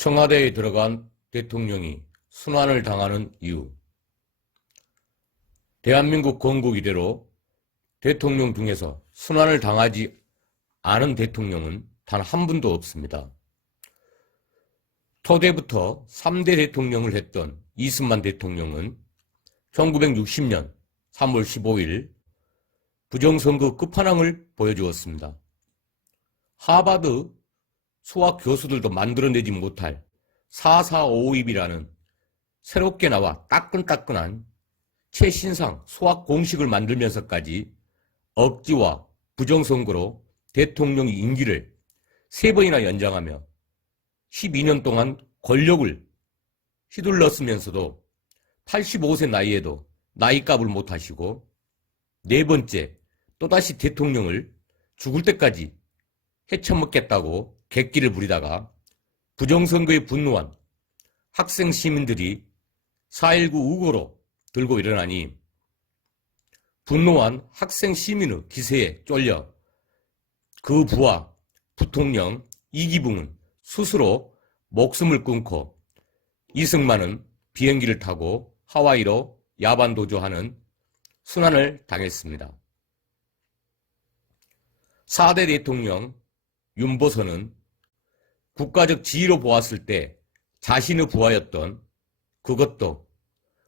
청와대에 들어간 대통령이 순환을 당하는 이유. 대한민국 건국 이래로 대통령 중에서 순환을 당하지 않은 대통령은 단 한 분도 없습니다. 토대부터 3대 대통령을 했던 이승만 대통령은 1960년 3월 15일 부정선거 끝판왕을 보여주었습니다. 하버드 수학 교수들도 만들어내지 못할 4452이라는 새롭게 나와 따끈따끈한 최신상 수학 공식을 만들면서까지 억지와 부정선거로 대통령의 임기를 3번이나 연장하며 12년 동안 권력을 휘둘렀으면서도 85세 나이에도 나이값을 못하시고 4번째 또다시 대통령을 죽을 때까지 헤쳐먹겠다고 객기를 부리다가 부정선거에 분노한 학생 시민들이 4.19 우고로 들고 일어나니 분노한 학생 시민의 기세에 쫄려 그 부하 부통령 이기붕은 스스로 목숨을 끊고 이승만은 비행기를 타고 하와이로 야반 도주하는 순환을 당했습니다. 4대 대통령 윤보선은 국가적 지위로 보았을 때 자신의 부하였던, 그것도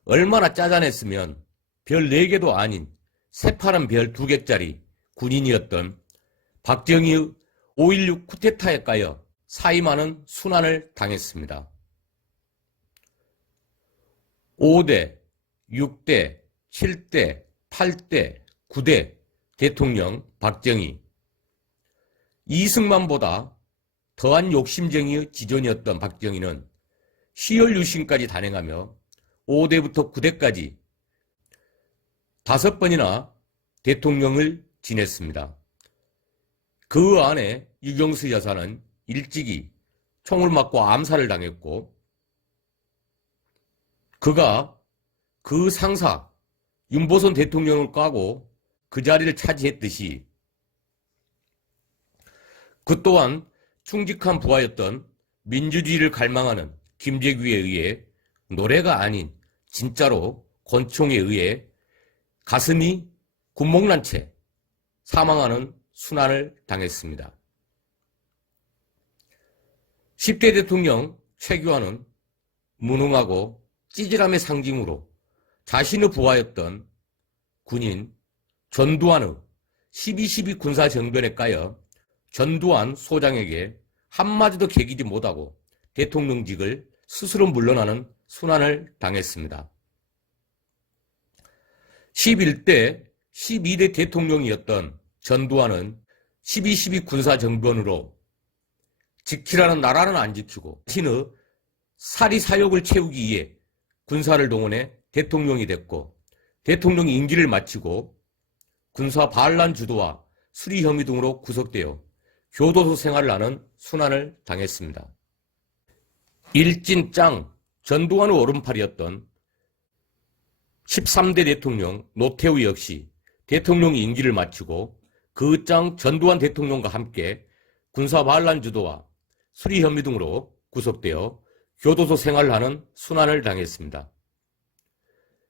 얼마나 짜잔했으면 별 4개도 아닌 새파란 별 2개짜리 군인이었던 박정희의 5.16 쿠데타에 까여 사임하는 순환을 당했습니다. 5대, 6대, 7대, 8대, 9대 대통령 박정희. 이승만보다 더한 욕심쟁이의 지존이었던 박정희는 시열유신까지 단행하며 5대부터 9대까지 5번이나 대통령을 지냈습니다. 그 안에 유경수 여사는 일찍이 총을 맞고 암살을 당했고, 그가 그 상사 윤보선 대통령을 까고 그 자리를 차지했듯이 그 또한 충직한 부하였던 민주주의를 갈망하는 김재규에 의해 노래가 아닌 진짜로 권총에 의해 가슴이 군목난 채 사망하는 순환을 당했습니다. 10대 대통령 최규하는 무능하고 찌질함의 상징으로 자신의 부하였던 군인 전두환의 12.12 군사정변에 까여 전두환 소장에게 한마디도 개기지 못하고 대통령직을 스스로 물러나는 순환을 당했습니다. 11대, 12대 대통령이었던 전두환은 12.12 군사정변으로 지키라는 나라는 안 지키고 자신의 사리사욕을 채우기 위해 군사를 동원해 대통령이 됐고, 대통령 임기를 마치고 군사 반란 주도와 수리 혐의 등으로 구속되어 교도소 생활을 하는 순환을 당했습니다. 일진짱 전두환의 오른팔이었던 13대 대통령 노태우 역시 대통령 임기를 마치고 그 짱 전두환 대통령과 함께 군사 반란 주도와 수리 혐의 등으로 구속되어 교도소 생활을 하는 순환을 당했습니다.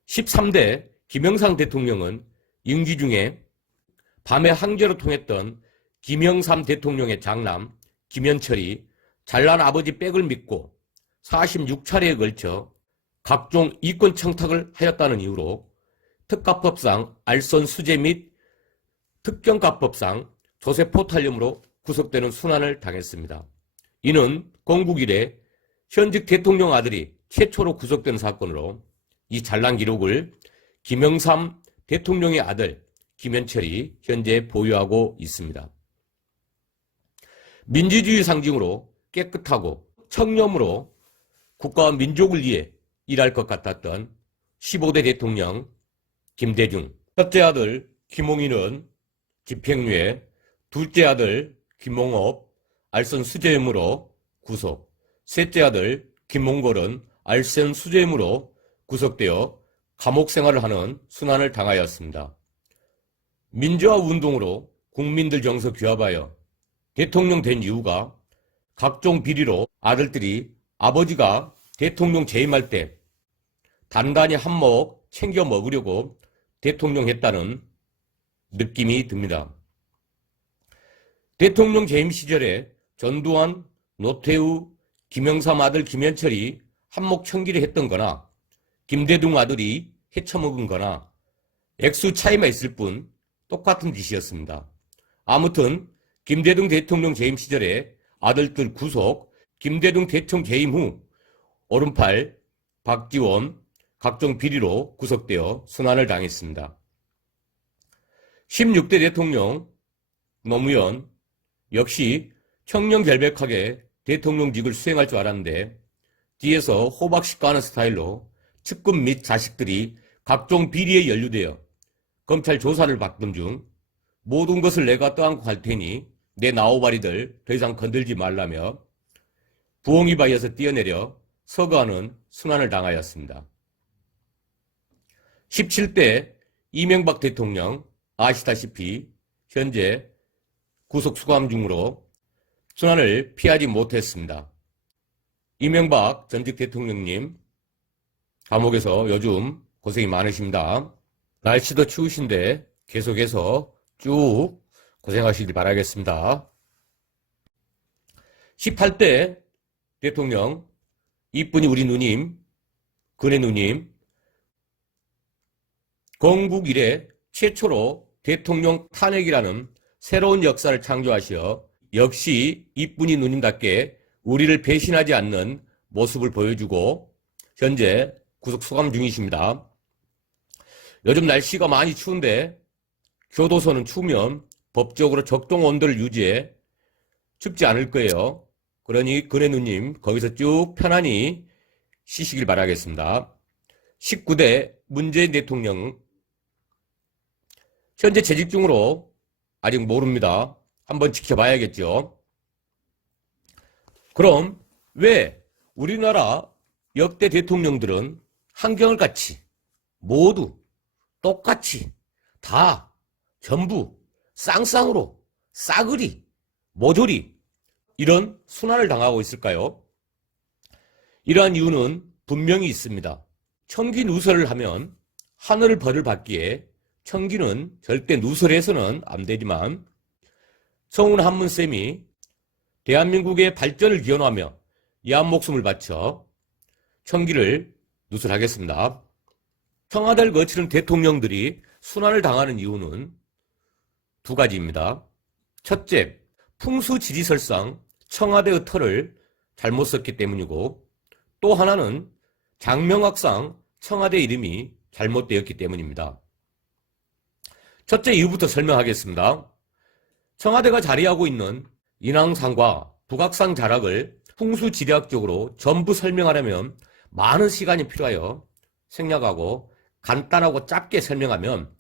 13대 김영삼 대통령은 임기 중에 밤에 항저로 통했던 김영삼 대통령의 장남 김현철이 잘난 아버지 백을 믿고 46차례에 걸쳐 각종 이권 청탁을 하였다는 이유로 특가법상 알선 수재 및 특경가법상 조세 포탈혐으로 구속되는 순환을 당했습니다. 이는 건국 이래 현직 대통령 아들이 최초로 구속된 사건으로 이 잘난 기록을 김영삼 대통령의 아들 김현철이 현재 보유하고 있습니다. 민주주의 상징으로 깨끗하고 청렴으로 국가와 민족을 위해 일할 것 같았던 15대 대통령 김대중, 첫째 아들 김홍인은 집행유예, 둘째 아들 김홍업 알선 수재 혐의로 구속, 셋째 아들 김몽걸은 알선 수재 혐의로 구속되어 감옥 생활을 하는 순환을 당하였습니다. 민주화 운동으로 국민들 정서 규합하여 대통령 된 이유가 각종 비리로 아들들이 아버지가 대통령 재임할 때 단단히 한몫 챙겨 먹으려고 대통령 했다는 느낌이 듭니다. 대통령 재임 시절에 전두환, 노태우, 김영삼 아들 김현철이 한몫 청기를 했던 거나 김대중 아들이 헤쳐먹은 거나 액수 차이만 있을 뿐 똑같은 짓이었습니다. 아무튼 김대중 대통령 재임 시절에 아들들 구속, 김대중 대통령 재임 후 오른팔 박지원 각종 비리로 구속되어 순환을 당했습니다. 16대 대통령 노무현 역시 청렴결백하게 대통령직을 수행할 줄 알았는데 뒤에서 호박식가하는 스타일로 측근 및 자식들이 각종 비리에 연루되어 검찰 조사를 받던 중 모든 것을 내가 떠안고 갈 테니 내 나오바리들 더 이상 건들지 말라며 부엉이 바위에서 뛰어내려 서거하는 순환을 당하였습니다. 17대 이명박 대통령 아시다시피 현재 구속 수감 중으로 순환을 피하지 못했습니다. 이명박 전직 대통령님 감옥에서 요즘 고생이 많으십니다. 날씨도 추우신데 계속해서 쭉 고생하시길 바라겠습니다. 18대 대통령 이쁜이 우리 누님, 근혜 누님, 건국 이래 최초로 대통령 탄핵이라는 새로운 역사를 창조하시어 역시 이쁜이 누님답게 우리를 배신하지 않는 모습을 보여주고 현재 구속 수감 중이십니다. 요즘 날씨가 많이 추운데 교도소는 추우면 법적으로 적정 온도를 유지해 춥지 않을 거예요. 그러니 근혜 누님 거기서 쭉 편안히 쉬시길 바라겠습니다. 19대 문재인 대통령 현재 재직 중으로 아직 모릅니다. 한번 지켜봐야겠죠. 그럼 왜 우리나라 역대 대통령들은 한결같이 모두 똑같이 다 전부 쌍쌍으로 싸그리 모조리 이런 순환을 당하고 있을까요? 이러한 이유는 분명히 있습니다. 청기 누설을 하면 하늘 벌을 받기에 청기는 절대 누설해서는 안 되지만 성훈 한문쌤이 대한민국의 발전을 기원하며 야한 목숨을 바쳐 청기를 누설하겠습니다. 청와대를 거치는 대통령들이 순환을 당하는 이유는 두 가지입니다. 첫째, 풍수지리설상 청와대의 터를 잘못 썼기 때문이고 또 하나는 장명학상 청와대 이름이 잘못되었기 때문입니다. 첫째 이유부터 설명하겠습니다. 청와대가 자리하고 있는 인왕산과 북악산 자락을 풍수지리학적으로 전부 설명하려면 많은 시간이 필요하여 생략하고 간단하고 짧게 설명하면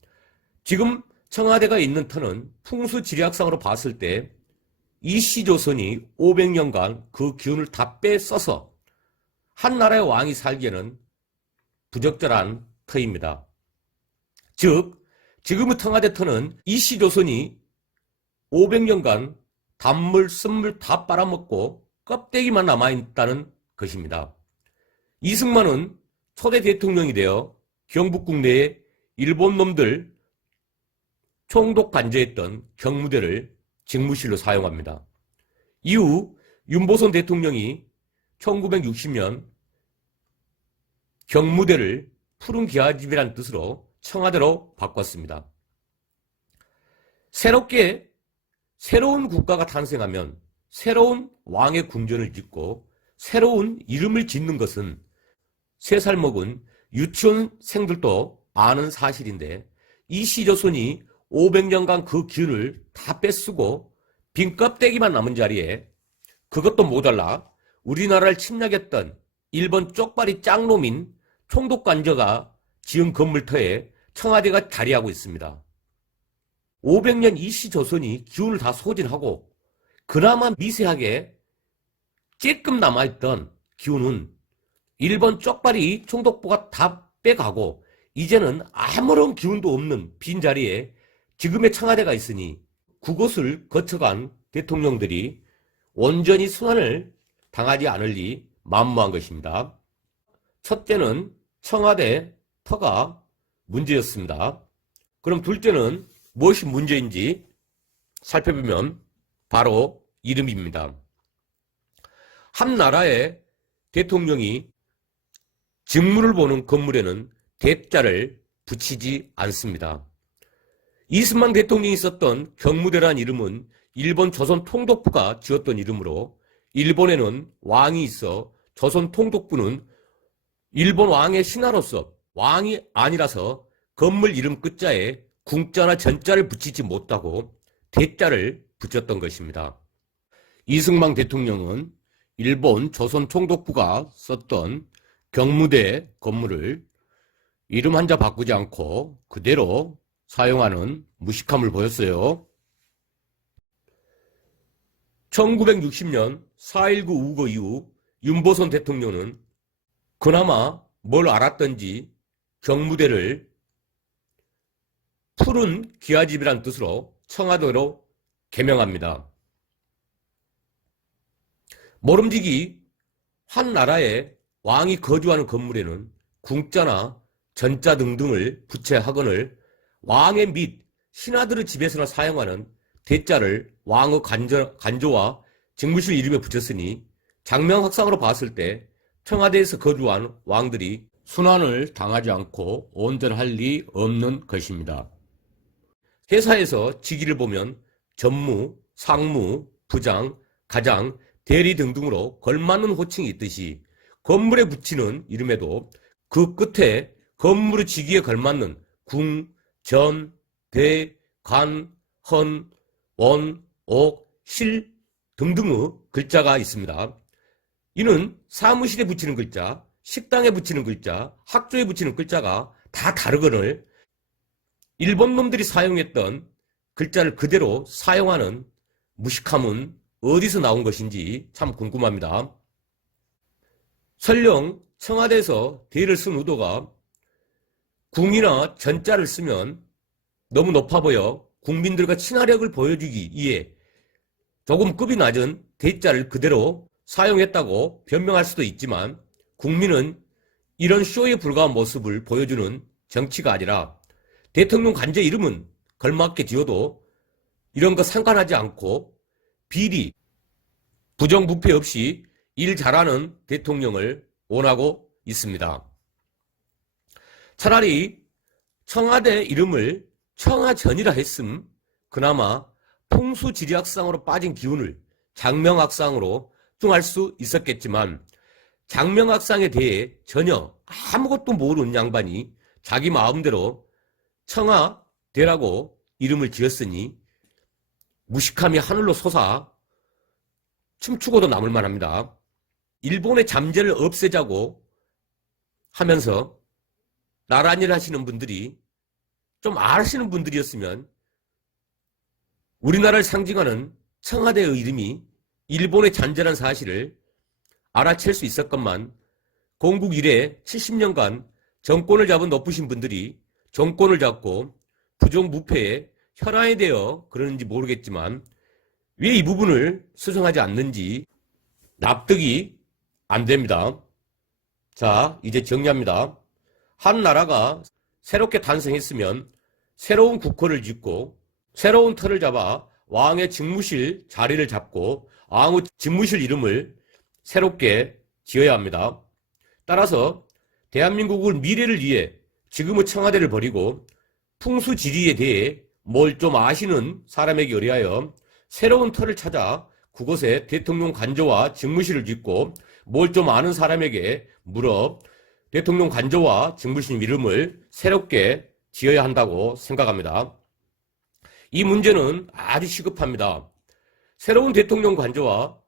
지금 청와대가 있는 터는 풍수지리학상으로 봤을 때 이씨조선이 500년간 그 기운을 다 빼써서 한 나라의 왕이 살기에는 부적절한 터입니다. 즉 지금의 청와대 터는 이씨조선이 500년간 단물, 쓴물 다 빨아먹고 껍데기만 남아있다는 것입니다. 이승만은 초대 대통령이 되어 경북국 내에 일본 놈들 총독 관저했던 경무대를 직무실로 사용합니다. 이후 윤보선 대통령이 1960년 경무대를 푸른 기와집이라는 뜻으로 청와대로 바꿨습니다. 새로운 국가가 탄생하면 새로운 왕의 궁전을 짓고 새로운 이름을 짓는 것은 3살 먹은 유치원생들도 아는 사실인데 이씨조선이 500년간 그 기운을 다 뺏쓰고 빈 껍데기만 남은 자리에 그것도 모자라 우리나라를 침략했던 일본 쪽발이 짱놈인 총독관저가 지은 건물터에 청와대가 자리하고 있습니다. 500년 이씨조선이 기운을 다 소진하고 그나마 미세하게 쬐끔 남아있던 기운은 일본 쪽발이 총독부가 다 빼가고 이제는 아무런 기운도 없는 빈자리에 지금의 청와대가 있으니 그곳을 거쳐간 대통령들이 온전히 순환을 당하지 않을 리 만무한 것입니다. 첫째는 청와대 터가 문제였습니다. 그럼 둘째는 무엇이 문제인지 살펴보면 바로 이름입니다. 한 나라의 대통령이 직무를 보는 건물에는 대자를 붙이지 않습니다. 이승만 대통령이 썼던 경무대란 이름은 일본 조선 통독부가 지었던 이름으로 일본에는 왕이 있어 조선 통독부는 일본 왕의 신하로서 왕이 아니라서 건물 이름 끝자에 궁자나 전자를 붙이지 못하고 대자를 붙였던 것입니다. 이승만 대통령은 일본 조선 총독부가 썼던 경무대 건물을 이름 한자 바꾸지 않고 그대로 사용하는 무식함을 보였어요. 1960년 4.19 우거 이후 윤보선 대통령은 그나마 뭘 알았던지 경무대를 푸른 기와집이란 뜻으로 청와대로 개명합니다. 모름지기 한 나라의 왕이 거주하는 건물에는 궁자나 전자 등등을 부채하거늘 왕의 및 신하들의 집에서나 사용하는 대자를 왕의 간조와 직무실 이름에 붙였으니 장명학상으로 봤을 때 청와대에서 거주한 왕들이 순환을 당하지 않고 온전할 리 없는 것입니다. 회사에서 직위를 보면 전무, 상무, 부장, 가장, 대리 등등으로 걸맞는 호칭이 있듯이 건물에 붙이는 이름에도 그 끝에 건물의 직위에 걸맞는 궁, 전, 대, 관, 헌, 원, 옥, 실 등등의 글자가 있습니다. 이는 사무실에 붙이는 글자, 식당에 붙이는 글자, 학교에 붙이는 글자가 다 다르거늘 일본 놈들이 사용했던 글자를 그대로 사용하는 무식함은 어디서 나온 것인지 참 궁금합니다. 설령 청와대에서 대를 쓴 의도가 궁이나 전자를 쓰면 너무 높아 보여 국민들과 친화력을 보여주기 위해 조금 급이 낮은 대자를 그대로 사용했다고 변명할 수도 있지만 국민은 이런 쇼에 불과한 모습을 보여주는 정치가 아니라 대통령 관저 이름은 걸맞게 지어도 이런 거 상관하지 않고 비리, 부정부패 없이 일 잘하는 대통령을 원하고 있습니다. 차라리 청와대 이름을 청하전이라 했음 그나마 풍수지리학상으로 빠진 기운을 장명학상으로 뚱할 수 있었겠지만 장명학상에 대해 전혀 아무것도 모르는 양반이 자기 마음대로 청하대라고 이름을 지었으니 무식함이 하늘로 솟아 춤추고도 남을 만합니다. 일본의 잠재를 없애자고 하면서 나란 일 하시는 분들이 좀 아시는 분들이었으면 우리나라를 상징하는 청와대의 이름이 일본의 잔재란 사실을 알아챌 수 있었건만 건국 이래 70년간 정권을 잡은 높으신 분들이 정권을 잡고 부정부패에 혈안이 되어 그러는지 모르겠지만 왜 이 부분을 수정하지 않는지 납득이 안 됩니다. 자, 이제 정리합니다. 한 나라가 새롭게 탄생했으면 새로운 국호를 짓고 새로운 터를 잡아 왕의 직무실 자리를 잡고 왕의 직무실 이름을 새롭게 지어야 합니다. 따라서 대한민국의 미래를 위해 지금의 청와대를 버리고 풍수지리에 대해 뭘 좀 아시는 사람에게 의뢰하여 새로운 터를 찾아 그곳에 대통령 관저와 직무실을 짓고 뭘 좀 아는 사람에게 물어 대통령 관저와 직무실 이름을 새롭게 지어야 한다고 생각합니다. 이 문제는 아주 시급합니다. 새로운 대통령 관저와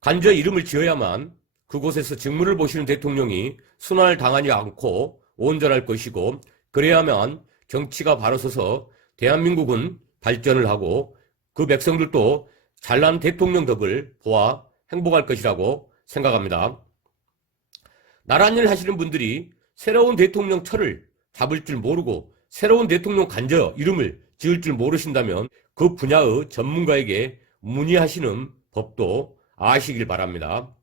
관저 이름을 지어야만 그곳에서 직무를 보시는 대통령이 순환을 당하지 않고 온전할 것이고 그래야만 정치가 바로 서서 대한민국은 발전을 하고 그 백성들도 잘난 대통령 덕을 보아 행복할 것이라고 생각합니다. 나란 일 하시는 분들이 새로운 대통령 터를 잡을 줄 모르고 새로운 대통령 관저 이름을 지을 줄 모르신다면 그 분야의 전문가에게 문의하시는 법도 아시길 바랍니다.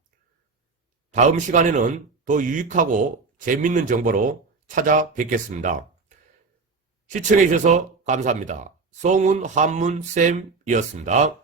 다음 시간에는 더 유익하고 재밌는 정보로 찾아뵙겠습니다. 시청해주셔서 감사합니다. 성운 한문쌤이었습니다.